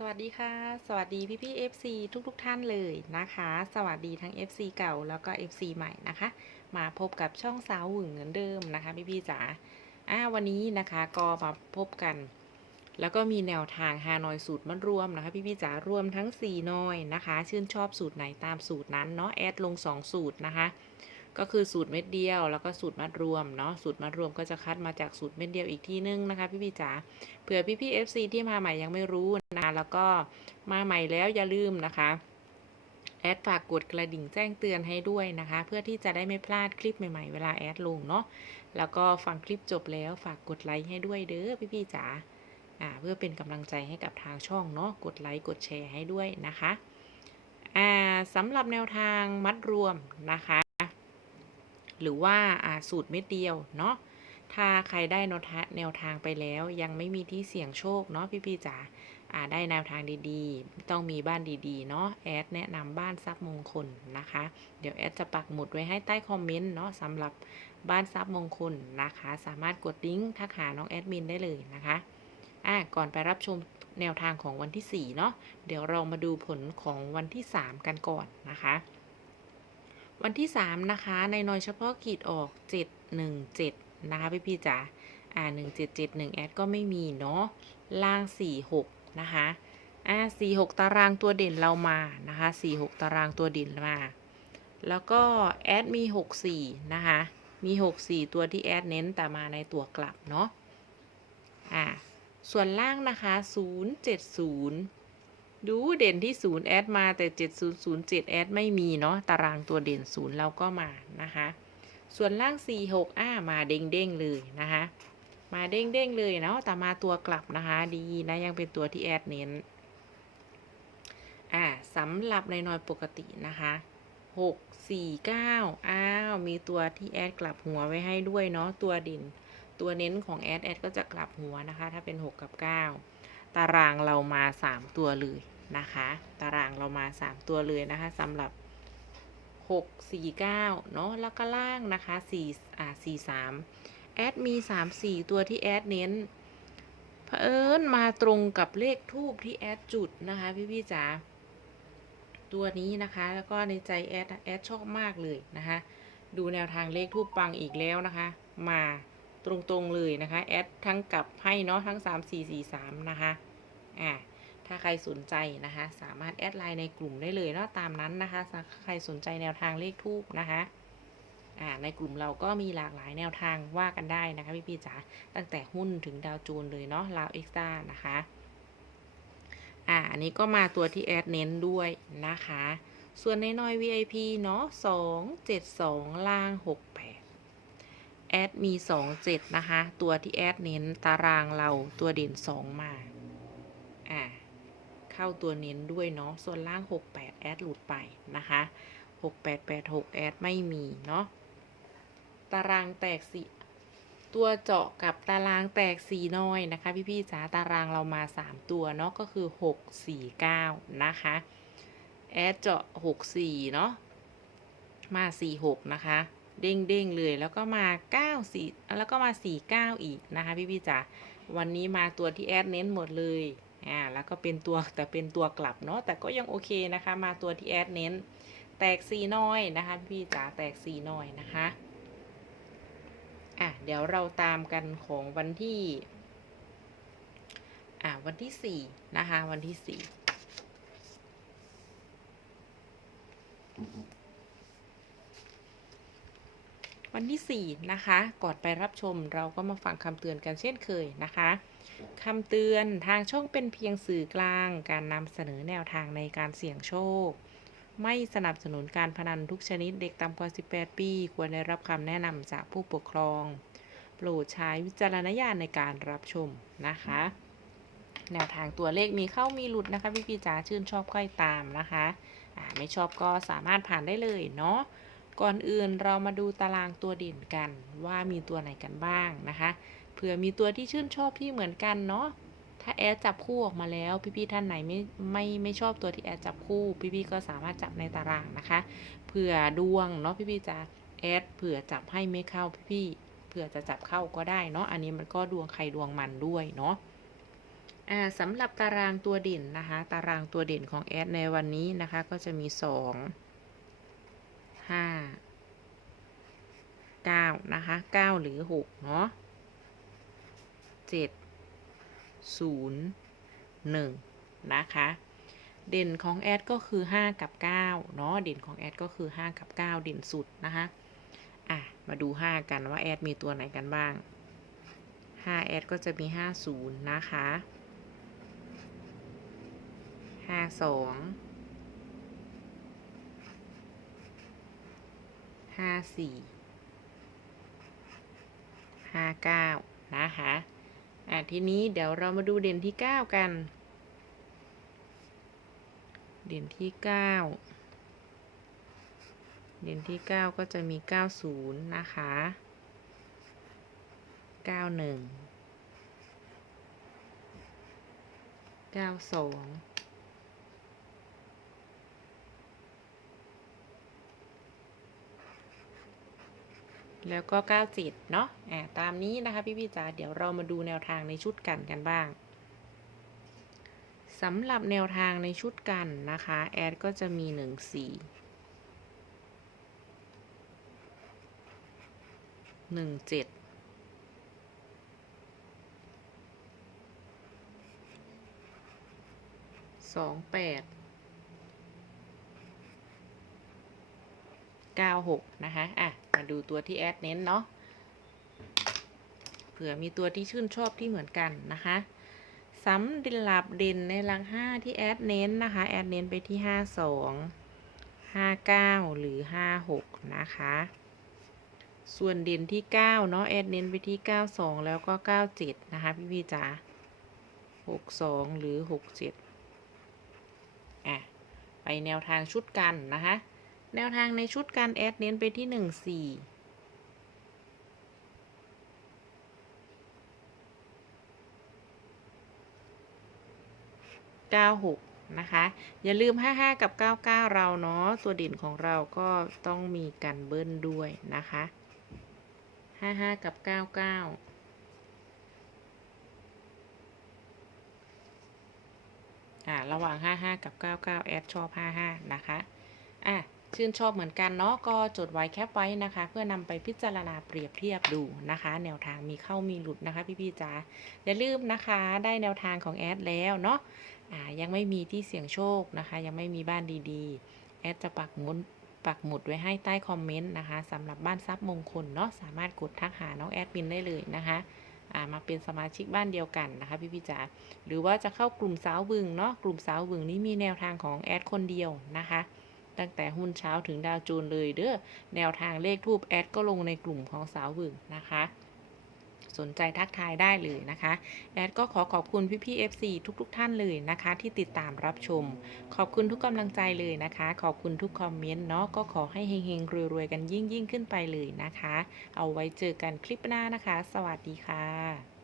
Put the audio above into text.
สวัสดีค่ะ สวัสดีพี่พี่ FC ทุกทุกๆท่านเลยนะคะ สวัสดีทั้ง FC เก่าแล้วก็ FC ใหม่นะคะ มาพบกับช่องสาวหวึงเหมือนเดิมนะคะ พี่พี่จ๋าอ่าวันนี้นะคะก็มาพบกัน แล้วก็มีแนวทางฮานอยสูตรมัดรวมนะคะ พี่พี่จ๋ารวมทั้ง 4 น้อยนะคะ ชื่นชอบสูตรไหนตามสูตรนั้นเนาะแอดลง 2 สูตรนะคะ ก็คือสูตรเม็ดเดียว แล้วก็สูตรมัดรวมเนาะสูตรมัดรวมก็จะคัดมาจากสูตรเม็ดเดียวอีกที่นึงนะคะ พี่พี่จ๋าเผื่อพี่พี่ๆ FC ที่มาใหม่ยังไม่รู้ แล้วก็มาใหม่แล้วอย่าลืมนะคะแอดฝากกดกระดิ่งแจ้งเตือนให้ด้วยนะคะ เพื่อที่จะได้ไม่พลาดคลิปใหม่ๆ เวลาแอดลงเนาะแล้วก็ฟังคลิปจบแล้วฝากกดไลค์ให้ด้วยเด้อพี่ๆจ๋าอ่าเพื่อเป็นกำลังใจให้กับทางช่องเนาะกดไลค์กดแชร์ให้ด้วยนะคะอ่าสำหรับแนวทางมัดรวมนะคะ หรือว่าอ่าสูตรเม็ดเดียวเนาะ ถ้าใครได้แนวทางแนวทางไปแล้ว ยังไม่มีที่เสี่ยงโชคเนาะพี่พี่ๆจ๋าอ่าได้แนวทางดีๆ ต้องมีบ้านดีๆ เนาะแอดแนะนำบ้านทรัพย์มงคลนะคะ เดี๋ยวแอดจะปักหมุดไว้ให้ใต้คอมเมนต์เนาะสำหรับบ้านทรัพย์มงคลนะคะ สามารถกดลิงก์ทักหาน้องแอดมินได้เลยนะคะอ่าก่อนไปรับชมแนวทางของวันที่ 4 เนาะเดี๋ยวเรามาดูผลของวันที่ 3 กันก่อนนะคะ วันที่ 3 นะคะ ในหนอยเฉพาะกิจออก 717 นะคะพี่พี่จ๋าอ่า1771แอดก็ไม่มีเนาะล่าง46นะคะอ่า46ตารางตัวเด่นเรามานะคะ46ตารางตัวเด่นมา แล้วก็แอดมี64นะคะมี64ตัวที่แอดเน้นแต่มาในตัวกลับเนาะอ่าส่วนล่างนะคะ070ดูเด่นที่0แอดมาแต่7007แอดไม่มีเนาะตารางตัวเด่น0เราก็มานะคะ ส่วนล่าง 46อ่ามาเด้งเด้งๆเลยนะคะ มาเด้งเด้งๆเลยเนาะแต่มาตัวกลับนะคะ ดีนะยังเป็นตัวที่แอดเน้น อ่าสำหรับในนอยปกตินะคะหกสี่เก้าอ้าว มีตัวที่แอดกลับหัวไว้ให้ด้วยเนาะตัวด่นตัวเน้นของแอดแอดก็จะกลับหัวนะคะ ถ้าเป็น 6 กับ 9 ตารางเรามา 3 ตัวเลยนะคะ ตารางเรามา 3 ตัวเลยนะคะสำหรับ 6 4 9เนาะแล้วก็ล่างนะคะ4อ่า4 3แอดมี 3 4 ตัวที่แอดเน้นเผอิญมาตรงกับเลขทูบที่แอดจุดนะคะพี่พี่จ๋าตัวนี้นะคะ แล้วก็ในใจแอดแอดชอบมากเลยนะคะ ดูแนวทางเลขทูปปังอีกแล้วนะคะ มาตรงๆเลยนะคะแอดทั้งกับให้เนาะทั้ง 3 4 4 3 นะคะอ่า ถ้าใครสนใจนะคะ สามารถแอดไลน์ในกลุ่มได้เลยเนาะตามนั้นนะคะถ้าใครสนใจแนวทางเลขทูปนะคะอ่าในกลุ่มเราก็มีหลากหลายแนวทางว่ากันได้นะคะพี่พี่จ๋าตั้งแต่หุ้นถึงดาวโจนส์เลยเนาะลาวเอ็กซ์ต้านะคะอ่าอันนี้ก็มาตัวที่แอดเน้นด้วยนะคะ ส่วนในน้อย VIP เนาะ2 7 2ล่าง68แอดมี2 7นะคะ ตัวที่แอดเน้นตารางเราตัวเด่น2มาอ่า เข้าตัวเน้นด้วยเนาะ ส่วนล่าง 68 แอดหลุดไปนะคะ 6886 แอดไม่มีเนาะ ตารางแตกสิตัวเจาะกับตารางแตกสีน้อยนะคะ พี่ๆจ๋าตารางเรามา 3 ตัวเนาะก็คือ 6 4 9 นะคะ แอดเจาะ 6 4 เนาะ มา 4 6 นะคะเด้งเด้งเลยแล้วก็มา9 4แล้วก็มา 4 9 อีกนะคะ พี่ๆจ๋าวันนี้มาตัวที่แอดเน้นหมดเลย อ่าแล้วก็เป็นตัวแต่เป็นตัวกลับเนาะแต่ก็ยังโอเคนะคะ มาตัวที่แอดเน้น แตกสีน้อยนะคะ พี่จ๋าแตกสีน้อยนะคะอะเดี๋ยวเราตามกันของวันที่อะวันที่สี่นะคะ วันที่สี่ วันที่สี่นะคะ ก่อนไปรับชมเราก็มาฟังคำเตือนกันเช่นเคยนะคะคำเตือนทางช่องเป็นเพียงสื่อกลาง การนำเสนอแนวทางในการเสี่ยงโชค ไม่สนับสนุนการพนันทุกชนิดเด็กต่ำกว่า 18 ปี ควรได้รับคำแนะนำจากผู้ปกครอง โปรดใช้วิจารณญาณในการรับชมนะคะ แนวทางตัวเลขมีเข้ามีหลุดนะคะพี่พี่ๆจ๋าชื่นชอบค่อยตามนะคะ ไม่ชอบก็สามารถผ่านได้เลยเนาะ ก่อนอื่นเรามาดูตารางตัวเด่นกันว่ามีตัวไหนกันบ้างนะคะเผื่อมีตัวที่ชื่นชอบที่เหมือนกันเนาะถ้าแอดจับคู่ออกมาแล้ว พี่ๆท่านไหนไม่ไม่ไม่ชอบตัวที่แอดจับคู่ พี่ๆก็สามารถจับในตารางนะคะเผื่อดวงเนาะพี่ๆจะแอดเผื่อจับให้ไม่เข้าพี่ๆเผื่อจะจับเข้าก็ได้เนาะอันนี้มันก็ดวงใครดวงมันด้วยเนาะอ่าสำหรับตารางตัวเด่นนะคะ ตารางตัวเด่นของแอดในวันนี้นะคะ ก็จะมีสอง ห้าเก้านะคะเก้าหรือหกเนาะเจ็ดศูนย์หนึ่งนะคะ เด่นของแอดก็คือ5กับ9เนาะเด่นของแอดก็คือ5กับ9เด่นสุดนะคะอะมาดู5กันว่าแอดมีตัวไหนกันบ้าง5แอดก็จะมี50นะคะ ห้าสี่ห้าเก้านะคะอะทีนี้เดี๋ยวเรามาดูเด่นที่เก้ากัน เด่นที่เก้าเด่นที่เก้าก็จะมีเก้าศูนย์นะคะเก้าหนึ่งเก้าสอง แล้วก็ 97 เนาะอ่าตามนี้นะคะพี่พี่ๆจ๋าเดี๋ยวเรามาดูแนวทางในชุดกันกันบ้างสำหรับแนวทางในชุดกันนะคะ แอดก็จะมี 1 4 1 7 2 8 9 6 นะคะอะมาดูตัวที่แอดเน้นเนาะเผื่อมีตัวที่ชื่นชอบที่เหมือนกันนะคะสำหรับเด่นในหลังห้าที่แอดเน้นนะคะ แอดเน้นไปที่ห้าสองห้าเก้าหรือห้าหกนะคะ ส่วนเด่นที่เก้าเนาะแอดเน้นไปที่เก้าสองแล้วก็เก้าเจ็ดนะคะ พี่พี่จ๋าหกสองหรือหกเจ็ดอะ ไปแนวทางชุดกันนะคะ แนวทางในชุดกันแอดเน้นไปที่หนึ่งสี่96นะคะ อย่าลืม 55 กับ 99 เราเนาะตัวเด่นของเราก็ต้องมีกันเบิ้ลด้วยนะคะ 55 กับ 99อ่าระหว่าง 55 กับ 99 แอดชอบ 55 นะคะ อะ ชื่นชอบเหมือนกันเนาะก็จดไว้แคปไว้นะคะ เพื่อนำไปพิจารณาเปรียบเทียบดูนะคะ แนวทางมีเข้ามีหลุดนะคะ พี่ๆจ๋าอย่าลืมนะคะได้แนวทางของแอดแล้วเนาะอ่ายังไม่มีที่เสี่ยงโชคนะคะ ยังไม่มีบ้านดีๆ แอดจะปักหมุดปักหมุดไว้ให้ใต้คอมเมนต์นะคะสำหรับบ้านทรัพย์มงคลเนาะสามารถกดทักหาน้องแอดมินได้เลยนะคะอ่ามาเป็นสมาชิกบ้านเดียวกันนะคะพี่พี่ๆจ๋าหรือว่าจะเข้ากลุ่มสาวบึงเนาะกลุ่มสาวบึงนี้มีแนวทางของแอดคนเดียวนะคะ ตั้งแต่หุ้นเช้าถึงดาวโจูนเลยเด้อแนวทางเลขทูปแอดก็ลงในกลุ่มของสาวบึงนะคะสนใจทักทายได้เลยนะคะ แอดก็ขอขอบคุณพี่พี่ๆ FC ทุกๆทท่านเลยนะคะ ที่ติดตามรับชม ขอบคุณทุกกำลังใจเลยนะคะ ขอบคุณทุกคอมเมนต์เนาะก็ขอให้เฮงๆ รวยๆ กันยิ่งๆ ขึ้นไปเลยนะคะ เอาไว้เจอกันคลิปหน้านะคะ สวัสดีค่ะ